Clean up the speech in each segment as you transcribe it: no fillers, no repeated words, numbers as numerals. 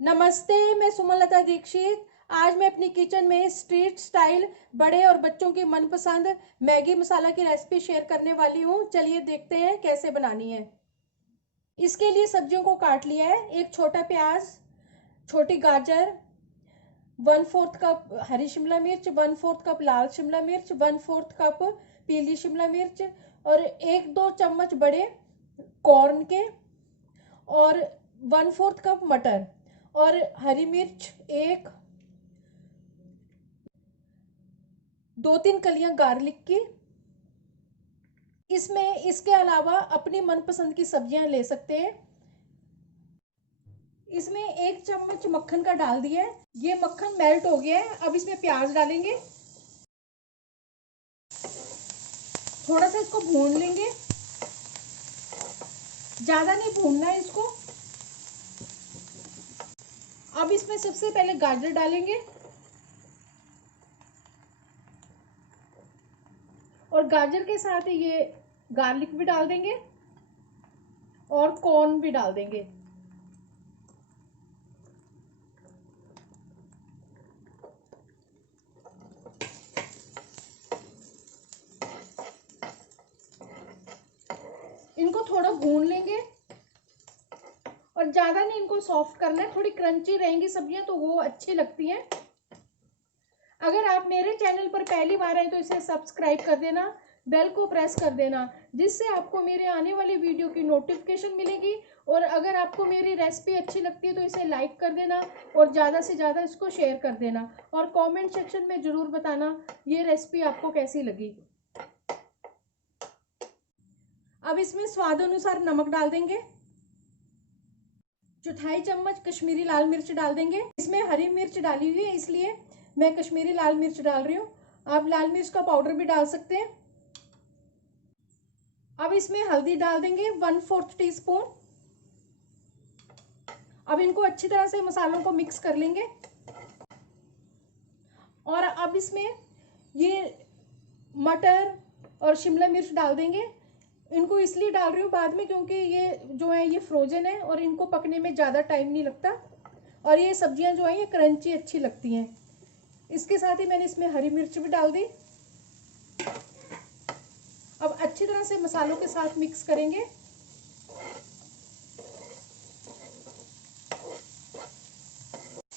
नमस्ते, मैं सुमलता दीक्षित। आज मैं अपनी किचन में स्ट्रीट स्टाइल बड़े और बच्चों की मनपसंद मैगी मसाला की रेसिपी शेयर करने वाली हूँ। चलिए देखते हैं कैसे बनानी है। इसके लिए सब्जियों को काट लिया है। एक छोटा प्याज, छोटी गाजर, 1/4 कप हरी शिमला मिर्च, 1/4 कप लाल शिमला मिर्च, 1/4 कप पीली शिमला मिर्च और 1-2 चम्मच बड़े कॉर्न के और 1/4 कप मटर और हरी मिर्च एक, 2-3 कलियां गार्लिक की। इसमें इसके अलावा अपनी मनपसंद की सब्जियां ले सकते हैं। इसमें 1 चम्मच मक्खन का डाल दिया है। ये मक्खन मेल्ट हो गया है। अब इसमें प्याज डालेंगे, थोड़ा सा इसको भून लेंगे, ज्यादा नहीं भूनना है इसको। अब इसमें सबसे पहले गाजर डालेंगे और गाजर के साथ ही ये गार्लिक भी डाल देंगे और कॉर्न भी डाल देंगे। इनको थोड़ा भून लेंगे और ज्यादा नहीं इनको सॉफ्ट करना है। थोड़ी क्रंची रहेंगी सब्जियां तो वो अच्छी लगती हैं। अगर आप मेरे चैनल पर पहली बार आए तो इसे सब्सक्राइब कर देना, बेल को प्रेस कर देना, जिससे आपको मेरे आने वाली वीडियो की नोटिफिकेशन मिलेगी। और अगर आपको मेरी रेसिपी अच्छी लगती है तो इसे लाइक कर देना और ज़्यादा से ज़्यादा इसको शेयर कर देना और कमेंट सेक्शन में ज़रूर बताना ये रेसिपी आपको कैसी लगी। अब इसमें स्वाद अनुसार नमक डाल देंगे, 1/4 चम्मच कश्मीरी लाल मिर्च डाल देंगे। इसमें हरी मिर्च डाली हुई है इसलिए मैं कश्मीरी लाल मिर्च डाल रही हूँ। आप लाल मिर्च का पाउडर भी डाल सकते हैं। अब इसमें हल्दी डाल देंगे 1/4 टीस्पून। अब इनको अच्छी तरह से मसालों को मिक्स कर लेंगे और अब इसमें ये मटर और शिमला मिर्च डाल देंगे। इनको इसलिए डाल रही हूँ बाद में क्योंकि ये जो है ये फ्रोजन है और इनको पकने में ज़्यादा टाइम नहीं लगता और ये सब्जियां जो है ये क्रंची अच्छी लगती हैं। इसके साथ ही मैंने इसमें हरी मिर्च भी डाल दी। अब अच्छी तरह से मसालों के साथ मिक्स करेंगे।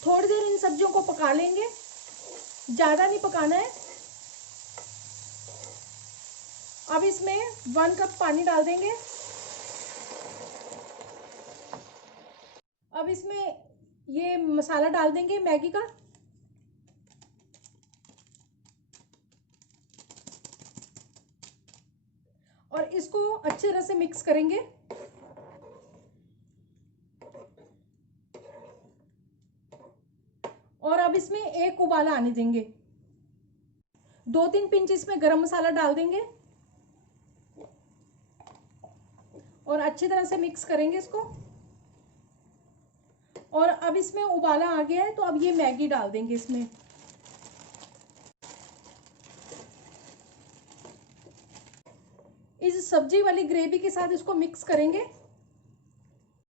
थोड़ी देर इन सब्जियों को पका लेंगे, ज़्यादा नहीं पकाना है। अब इसमें 1 कप पानी डाल देंगे। अब इसमें ये मसाला डाल देंगे मैगी का और इसको अच्छी तरह से मिक्स करेंगे। और अब इसमें एक उबाला आने देंगे। 2-3 पिंच इसमें गरम मसाला डाल देंगे और अच्छी तरह से मिक्स करेंगे इसको। और अब इसमें उबाला आ गया है तो अब ये मैगी डाल देंगे इसमें। इस सब्जी वाली ग्रेवी के साथ इसको मिक्स करेंगे।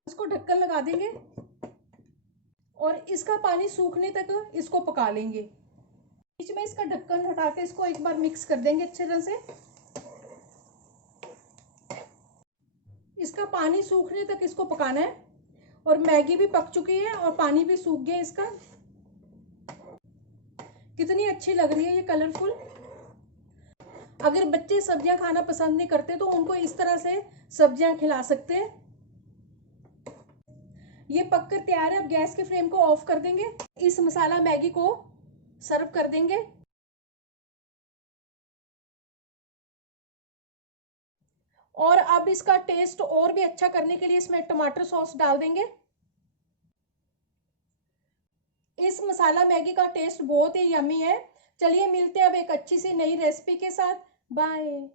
इसको ढक्कन लगा देंगे और इसका पानी सूखने तक इसको पका लेंगे। बीच में इसका ढक्कन हटा के इसको एक बार मिक्स कर देंगे अच्छी तरह से। इसका पानी सूखने तक इसको पकाना है और मैगी भी पक चुकी है और पानी भी सूख गया इसका। कितनी अच्छी लग रही है ये कलरफुल। अगर बच्चे सब्जियां खाना पसंद नहीं करते तो उनको इस तरह से सब्जियां खिला सकते हैं। ये पककर तैयार है। अब गैस के फ्लेम को ऑफ कर देंगे। इस मसाला मैगी को सर्व कर देंगे। और अब इसका टेस्ट और भी अच्छा करने के लिए इसमें टमाटर सॉस डाल देंगे। इस मसाला मैगी का टेस्ट बहुत ही यम्मी है। चलिए मिलते हैं अब एक अच्छी सी नई रेसिपी के साथ। बाय।